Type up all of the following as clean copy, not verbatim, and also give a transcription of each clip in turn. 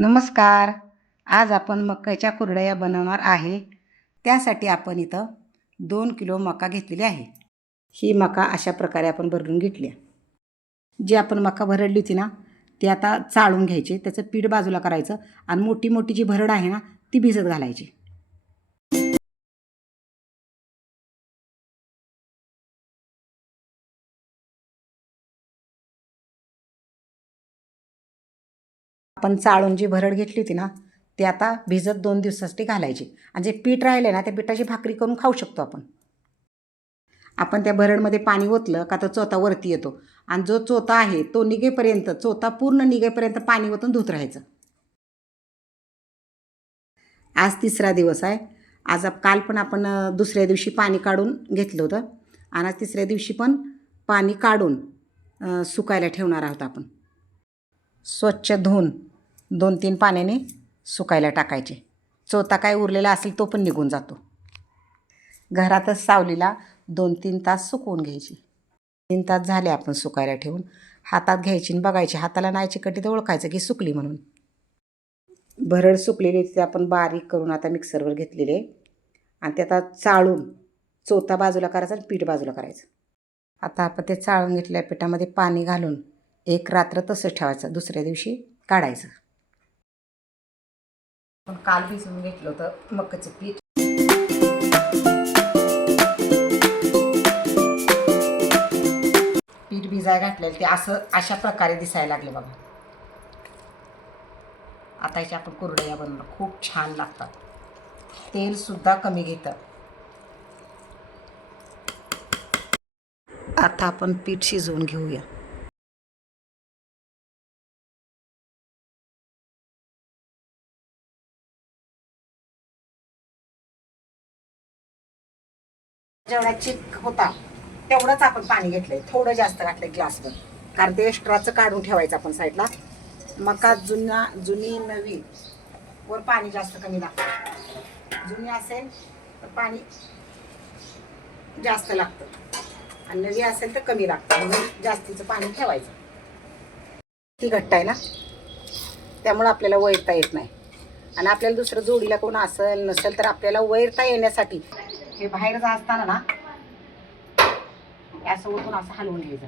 नमस्कार. आज आपण मक्याच्या कुरडया बनवणार आहे. त्यासाठी आपण इथं 2 किलो मका घेतलेली आहे. ही मका अशा प्रकारे आपण भरडून घेतली. जी आपण मका भरडली होती ना, ती आता चाळून घ्यायची. त्याचं पीठ बाजूला करायचं आणि मोठी मोठी जी भरड आहे ना, ती भिजत घालायची. आपण चाळून जी भरड घेतली होती ना, ती आता भिजत 2 दिवसासाठी घालायची. आणि जे पीठ राहिले ना, त्या पिठाची भाकरी करून खाऊ शकतो आपण. आपण त्या भरडमध्ये पाणी ओतलं का तो चोथा वरती येतो आणि जो चोथा आहे तो निघेपर्यंत, चोथा पूर्ण निघेपर्यंत पाणी ओतून धुत राहायचं. आज 3रा दिवस आहे. काल पण आपण दुसऱ्या दिवशी पाणी काढून घेतलं होतं आणि आज 3ऱ्या दिवशी पण पाणी काढून सुकायला ठेवणार आहोत आपण. स्वच्छ धुवून 2-3 पाण्याने सुकायला टाकायचे. चोथा काय उरलेला असेल तो पण निघून जातो. घरातच सावलीला 2-3 तास सुकवून घ्यायची. 3 तास झाले आपण सुकायला ठेवून. हातात घ्यायची आणि बघायची. हाताला नाही चिकटली तर ओळखायचं की सुकली म्हणून. भरड सुकलेली ती आपण बारीक करून आता मिक्सरवर घेतलेली आहे आणि ते आता चाळून चोथा बाजूला करायचा आणि पीठ बाजूला करायचं. आता आपण ते चाळून घेतलेल्या पिठामध्ये पाणी घालून 1 रात्र तसंच ठेवायचं. दुसऱ्या दिवशी काढायचं. पण काल भिजवून घेतलं होतं मक्याचं पीठ. पीठ भिजायला घातलेलं ते अशा प्रकारे दिसायला लागले बघा. आता याची आपण कुरडया बनवणार. खूप छान लागतात. तेलसुद्धा कमी घेतं. आता आपण पीठ शिजवून घेऊया. जेवढा चिक होता तेवढंच आपण पाणी घेतलंय. थोडं जास्त घातलंय ग्लासभर, कारण ते एक्स्ट्राचं काढून ठेवायचं आपण साईडला. मका जुनी नवी वर पाणी जास्त कमी लागतं. जुनी असेल तर पाणी जास्त लागतं आणि नवी असेल तर कमी लागतं. म्हणून जास्तीचं पाणी ठेवायचं. ती घट्ट आहे ना, त्यामुळे आपल्याला वैरता येत नाही. आणि आपल्याला दुसरं जोडीला कोण असेल नसेल तर आपल्याला वैरता येण्यासाठी हे बाहेर जात असताना ना असं ओतून असं हलवून घ्यायचं.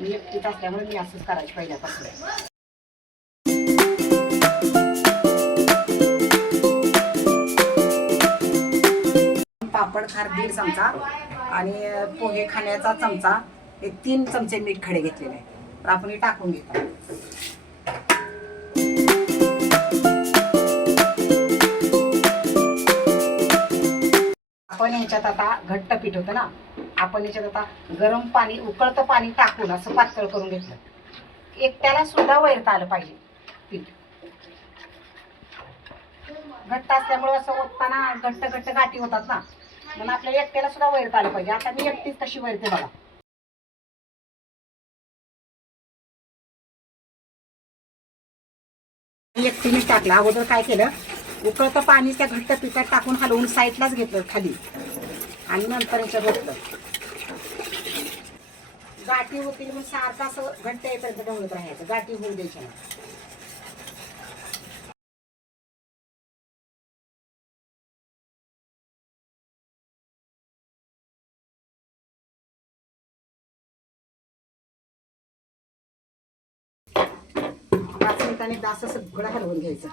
मी एकटीच असल्यामुळे मी असंच करायचं पहिल्यापासून. पापड खार 1.5 चमचा आणि पोहे खाण्याचा चमचा, हे 3 चमचे मीठ खडे घेतलेले आहे. तर आपण हे टाकून घेतो. आपण ह्याच्यात आता घट्ट पीठ होतं ना, आपण याच्यात आता गरम पाणी, उकळतं पाणी टाकून असं पातळ करून घेतलं. एकट्याला सुद्धा वैरता आलं पाहिजे पीठ. घट्ट असल्यामुळे असं ओतताना घट्ट घट्ट गाठी होतात ना, म्हणून आपल्याला एकट्याला सुद्धा वैरता आलं पाहिजे. आता मी एकटीच कशी वैरते बघा. एकटीने टाकलं. अगोदर काय केलं, उकळतं पाणी त्या घट्ट पिठात टाकून हलवून साईडलाच घेतलं खाली आणि नंतर याच्यात ओतलं. गाठी होतील म्हणून सारखं असं घट्ट येपर्यंत ढवळत राहायचं. गाठी होऊ द्यायच्या. एकदा असं सगळं हलवून घ्यायचं.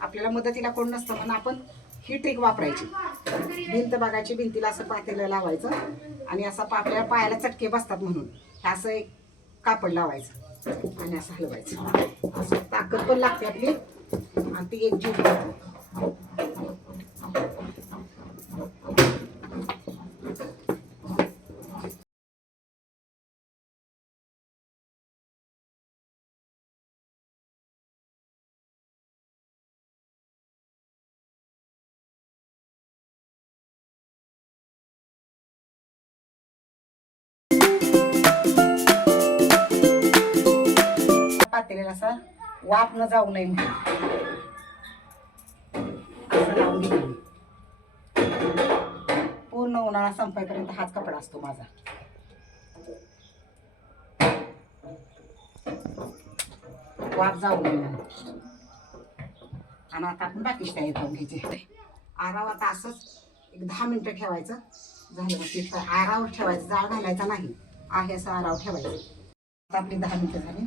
आपल्याला मदतीला कोण नसतं म्हणून आपण ही ट्रिक वापरायची. भिंत बघायची, भिंतीला असं पातेलं लावायचं आणि असं आपल्याला पायाला चटके बसतात म्हणून असं एक कापड लावायचं आणि असं हलवायचं. असं ताकद पण लागते आपली आणि ती एकजीव होते. पातेल्याला असं वाफ न जाऊ नये म्हणून असं लावून घेते. पूर्ण उन्हाळा संपायपर्यंत हाच कपडा असतो माझा. वाफ जाऊ नये म्हणून. आणि आता आपण बाकीची तयारी करून घ्यायची. आराव आता असंच एक 10 मिनटं ठेवायचं. झालं मग पीठ आरावर ठेवायचं, जाळ घालायचा नाही, आहे असं आराव ठेवायचं. आता आपली 10 मिनटं झाली.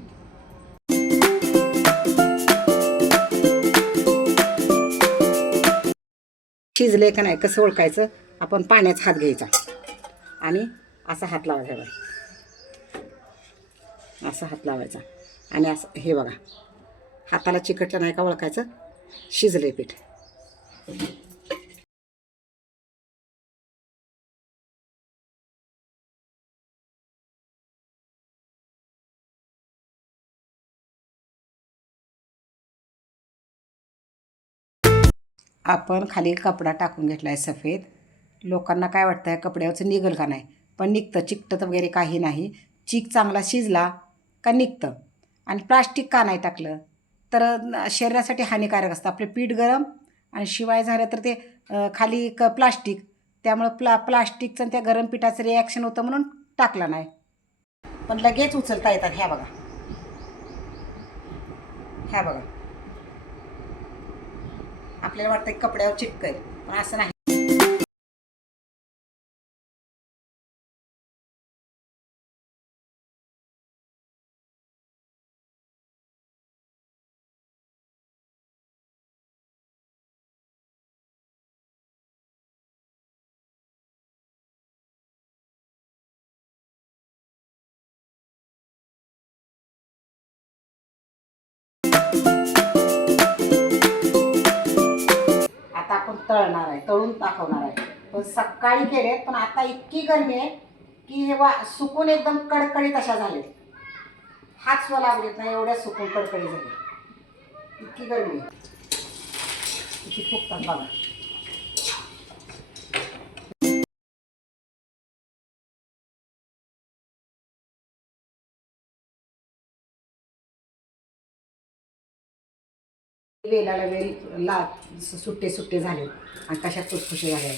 शिजले का नाही कसं ओळखायचं, आपण पाण्याचा हात घ्यायचा आणि असा हात लावायचा बघा, असा हात लावायचा आणि असं हे बघा, हाताला चिकटलं नाही का ओळखायचं शिजले पीठ. आपण खाली कपडा टाकून घेतला आहे सफेद. लोकांना काय वाटतं आहे कपड्यावरचं निघल का नाही, पण निघतं, चिकटत वगैरे काही नाही. चीक चांगला शिजला का निघतं. आणि प्लास्टिक का नाही टाकलं तर शरीरासाठी हानिकारक असतं. आपलं पीठ गरम आणि शिवाय झालं तर ते खाली प्लास्टिक, त्यामुळं प्लास्टिकचं आणि त्या गरम पिठाचं रिॲक्शन होतं म्हणून टाकलं नाही. पण लगेच उचलता येतात. ह्या बघा, ह्या बघा, आपल्याला वाटतं कपड्यावर चिटकल, पण असं नाही. आता आपण तळणार आहे, तळून दाखवणार आहे. पण सकाळी केले, पण आता इतकी गरमी आहे की हे सुकून एकदम कडकडीत अशा झाले. हात सुद्धा लागलेत नाही, एवढ्या सुकून कडकडीत झाले. इतकी गरमी आहे, किती फुकतात बघा. वेलाला वेल ला सुट्टे सुट्टे झाले आणि कशा खुसखुशी झाले.